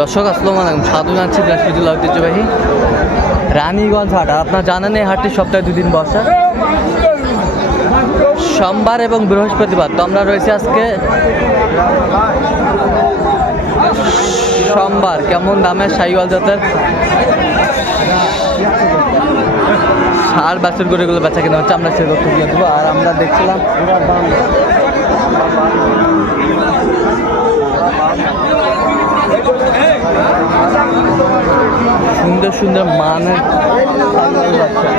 দর্শক, আসসালামু আলাইকুম। সাধু জানছি বৃহস্পতিজুল্লাহ ঐতিহ্যবাহী। রানীগঞ্জ হাট। আপনার জানেন এই হাটটি সপ্তাহে দুদিন বসা। সোমবার এবং বৃহস্পতিবার। তো আমরা রয়েছে আজকে সোমবার। কেমন দামে সাইওয়াল জাতের সার বাছুর করে এগুলো বেচা কিনা হচ্ছে, আমরা সে তথ্য দিয়ে দেবো। আর আমরা দেখছিলাম সুন্দর সুন্দর মানের ছাগল বাচ্চা।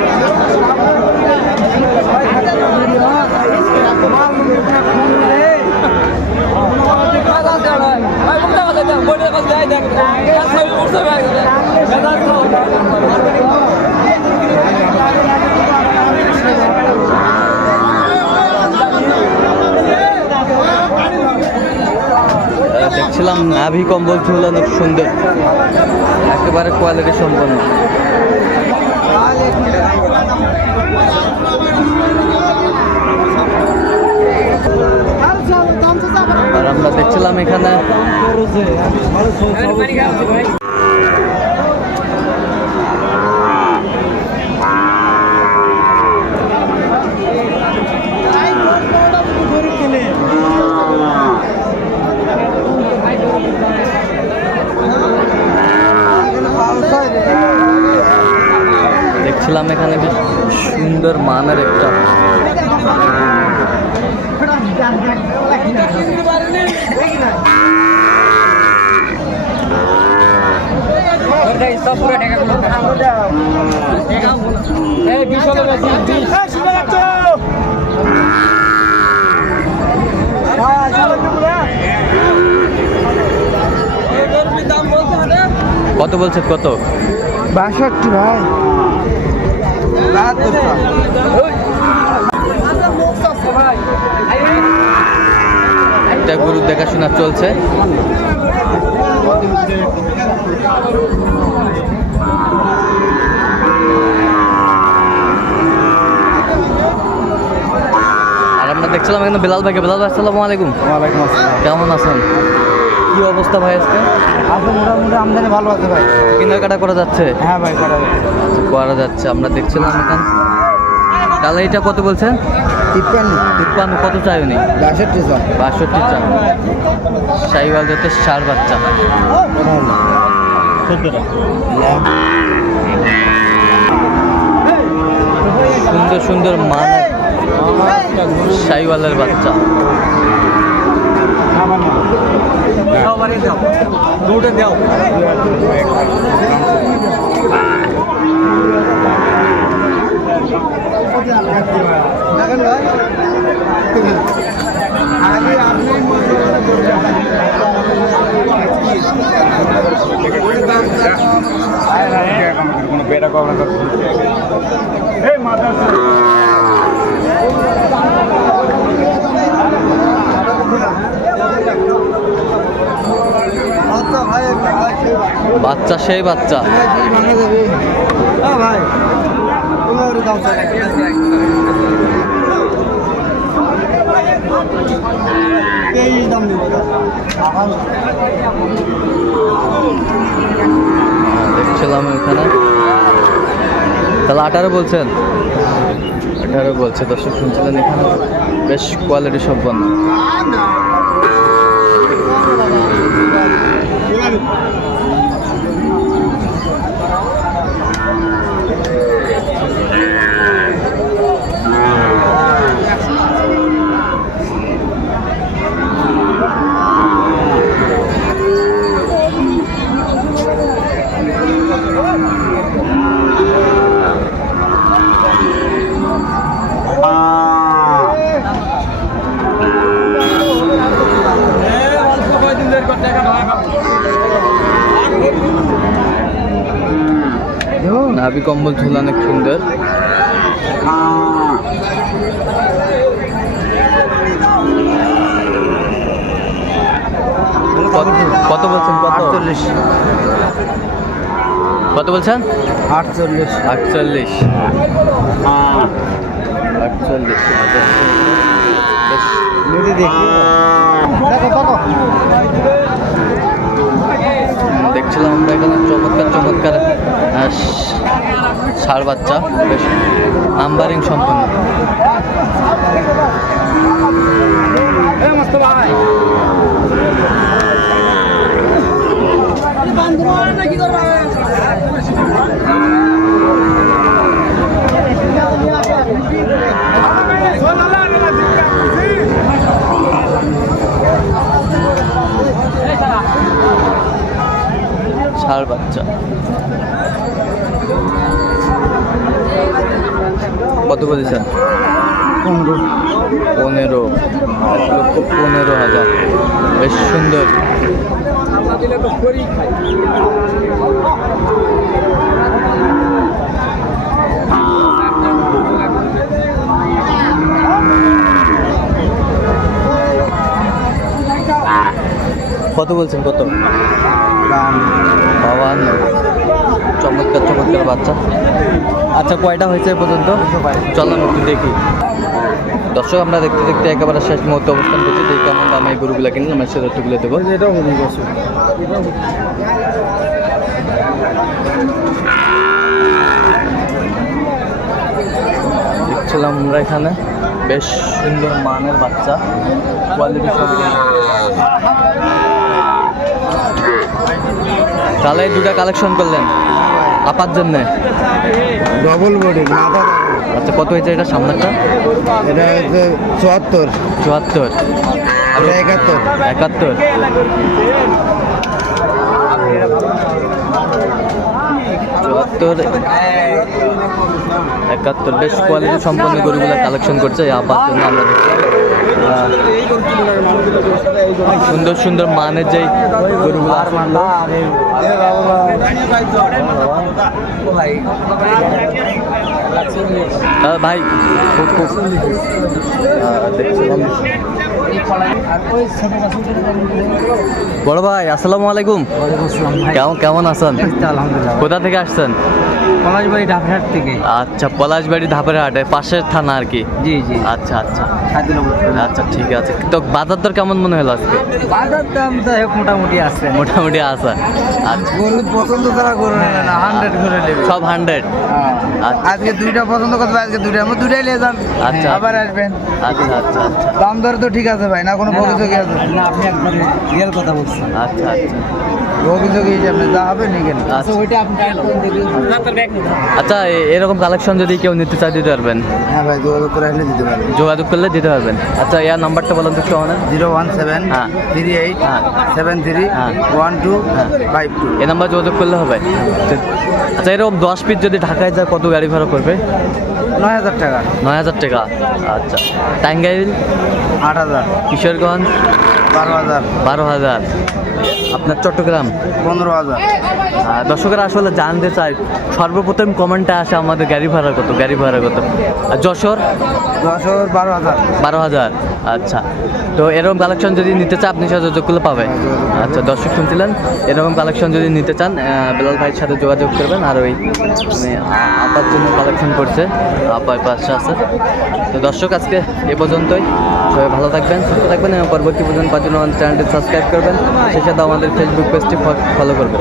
আহ, দেখছিলাম নাভি কম্বল ঝুলানো সুন্দর। একেবারে কোয়ালিটি সম্পন্ন। আর আমরা দেখছিলাম এখানে দেখছিলাম এখানে বেশ সুন্দর মানের একটা কত বলছে কত? বাষট্টি ভাই। একটা গরু দেখাশোনা চলছে। আর আমরা দেখছিলাম এখানে বেলাল ভাইকে। বেলাল ভাই আসসালামু আলাইকুম। ওয়ালাইকুম আসসালাম। কেমন আছেন? কি অবস্থা ভাই আজকে? আছে মোটামুটি আমদানি ভালো আছে ভাই। কেনাকাটা করা যাচ্ছে? হ্যাঁ ভাই করা যাচ্ছে। আচ্ছা করা যাচ্ছে। আমরা দেখছিলাম এখানে। এটা কত বলছেন তিপ্পান্ন। তিপ্পান্ন কত চাই উনি বাষট্টি স্যার বাষট্টি চা সাইওয়াল জাতের সার বাচ্চা। সুন্দর সুন্দর মান সাইওয়ালের বাচ্চা। বাচ্চা সেই বাচ্চা। ভাই পনেরো দাম এই হ্যাঁ, দেখছিলাম এখানে। তাহলে আঠারো বলছেন? আঠারো বলছে দর্শক শুনছিলেন এখানে। বেশ কোয়ালিটি সম্পন্ন নাভি কম্বল ঝুল অনেক সুন্দর। কত- বলছেন আটচল্লিশ। কত বলছেন? আটচল্লিশ। আটচল্লিশ। আটচল্লিশ। আচ্ছা। বেশ। নদী দেখি। দেখো দেখো ষাড় বাচ্চা বেশ নাম্বারিং সম্পন্ন। ষাড় বাচ্চা। কত বলেছেন? পনেরো। এক লক্ষ পনেরো হাজার। বেশ সুন্দর। কত বলছেন কত? বাবান্ন চমৎকার চমৎকার বাচ্চা। আচ্ছা কয়টা হয়েছে পর্যন্ত? চলো একটু দেখি। দর্শক আমরা দেখতে দেখতে একেবারে শেষ মুহূর্তে অবস্থান করছি। দেখি কেমন দামে এই গরুগুলো কিনলে আমরা সেটা তুলে দেবো এটাও দেখছিলাম আমরা এখানে বেশ সুন্দর মানের বাচ্চা। কোয়ালিটি তাহলে এই দুটা কালেকশন করলেন। আপার জন্যে? ডবল বডি মাথা আচ্ছা কত হয়েছে এটা সামনেরটা? এটা হচ্ছে চুয়াত্তর। চুয়াত্তর। আর একাত্তর। একাত্তর। চুয়াত্তর একাত্তর। বেশ কোয়ালিটি সম্পন্ন গরুগুলো কালেকশন করছে আপার জন্য আমরা দেখছি। সুন্দর সুন্দর মানের যে গরুগুলো ভাই খুব খুব দেখছিলাম বড় ভাই আসসালামু আলাইকুম। কেমন কেমন আছেন? কোথা থেকে আসছেন? পলাশবাড়ি ডাবহাট থেকে। আচ্ছা পলাশবাড়ি ধাপের হাটে পাশের থানা আর কি? জি জি। আচ্ছা আচ্ছা। আচ্ছা ঠিক আছে। তো বাজার দর কেমন মনে হলো আজকে? বাজার দাম তো মোটামুটি আছে। মোটামুটি আছে। আচ্ছা। গরু পছন্দ করা গরু নেবে না হান্ড্রেড করে নেবে। সব হান্ড্রেড আচ্ছা। আজকে দুইটা পছন্দ করতে আজকে দুইটা। আমি দুইটাই নিয়ে যান। আচ্ছা। আবার আসবেন। আচ্ছা আচ্ছা আচ্ছা। দাম দর তো ঠিক আছে ভাই না কোনো অভিযোগই আছে। না আপনি একবারে রিয়েল কথা বলছেন। আচ্ছা আচ্ছা। অভিযোগই যে আপনি যা হবে নিয়ে আচ্ছা। ওইটা আপনি আচ্ছা এরকম কালেকশন যদি কেউ নিতে চায় দিতে পারবেন? হ্যাঁ ভাই যোগাযোগ করে দিতে পারবেন। যোগাযোগ করলে দিতে পারবেন। আচ্ছা ইয়ার নাম্বারটা বলুন তো একটু আমাদের। জিরো ওয়ান সেভেন হ্যাঁ। থ্রি এইট হ্যাঁ। সেভেন থ্রি হ্যাঁ। One two. Five two. এই নাম্বার যোগাযোগ করলে হবে। আচ্ছা এরকম দশ পিস যদি ঢাকায় যায় কত গাড়ি ভাড়া করবে? নয় হাজার টাকা। নয় হাজার টাকা? আচ্ছা। টাঙ্গাইল? আট হাজার। কিশোরগঞ্জ? বারো হাজার। বারো হাজার। আপনার চট্টগ্রাম? পনেরো হাজার। দর্শকরা আসলে জানতে চায় সর্বপ্রথম কমেন্টটা আসে আমাদের গাড়ি ভাড়া কত গাড়ি ভাড়া কত। আর যশোর? দশর বারো হাজার। বারো হাজার আচ্ছা। তো এরকম কালেকশন যদি নিতে চান আপনি সাথে যোগাযোগ করলে পাবে। আচ্ছা দর্শক শুনছিলেন এরকম কালেকশন যদি নিতে চান বেলাল ভাইয়ের সাথে যোগাযোগ করবেন আর ওই মানে আপার জন্য কালেকশন করছে আপার পাশে আছে। তো দর্শক আজকে এ পর্যন্তই। সবাই ভালো থাকবেন সুস্থ থাকবেন এবং পরবর্তী পর্যন্ত পাঁচ চ্যানেলটি সাবস্ক্রাইব করবেন। সাথে আমাদের ফেসবুক পেজটি ফলো করবেন